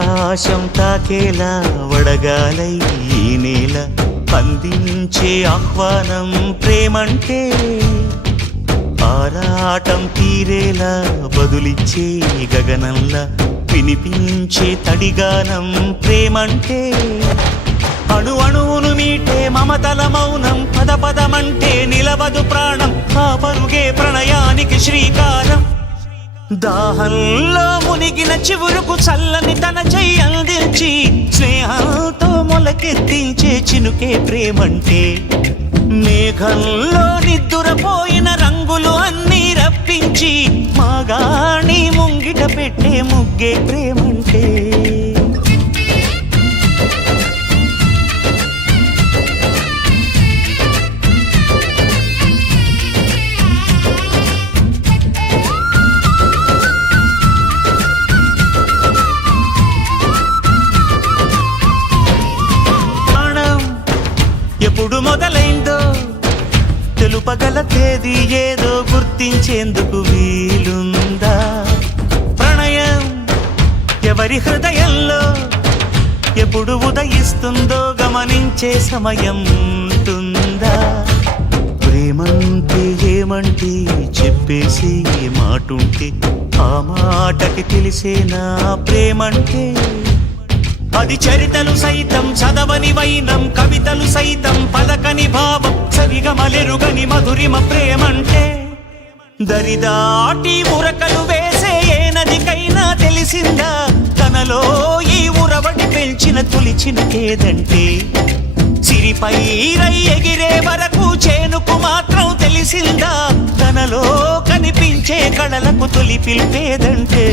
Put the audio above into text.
ఆకాశం తాకేలా వడగాలై ఈ నేల అందించే ఆహ్వానం ప్రేమంటే ఆరాటం తీరేలా బదులిచ్చే గగనంలా వినిపించే తడిగానం ప్రేమంటే అణు అణువును మీటే మమతల మౌనం పద పదమంటే నిలవదు ప్రాణం ఆ పరుగే ప్రణయానికి శ్రీకారం దాహంలో మునిగిన చివురుకు చల్లని తన చెయ్యి అందించి స్నేహంతో మొలకెత్తించే చినుకే ప్రేమంటే మేఘంలో నిద్దురపోయిన రంగులు అన్నీ రప్పించి మాగాణి ముంగిట పెట్టే ముగ్గే ప్రేమంటే ఎప్పుడు మొదలైందో తెలుపగల తేదీ ఏదో గుర్తించేందుకు వీలుందా ప్రణయం ఎవరి హృదయంలో ఎప్పుడు ఉదయిస్తుందో గమనించే సమయం ఉంటుందా ప్రేమంటే ఏమంటే చెప్పేసి మాటుంటే ఆ మాటకి తెలిసేనా ప్రేమంటే అది చరితలు సైతం చదవని వైనం కవితలు సైతం పలకని భావం సరిగమలెరుగని మధురిమ ప్రేమంటే దరిదాటి ఉరకలు వేసే ఏ నదికైనా తెలిసిందా తనలో ఈ ఉరవడి పెంచిన తొలిచిన కేదంటే సిరిపై రై ఎగిరే వరకు చేనుకు మాత్రం తెలిసిందా తనలో కనిపించే కళలకు తొలి పిలిపేదంటే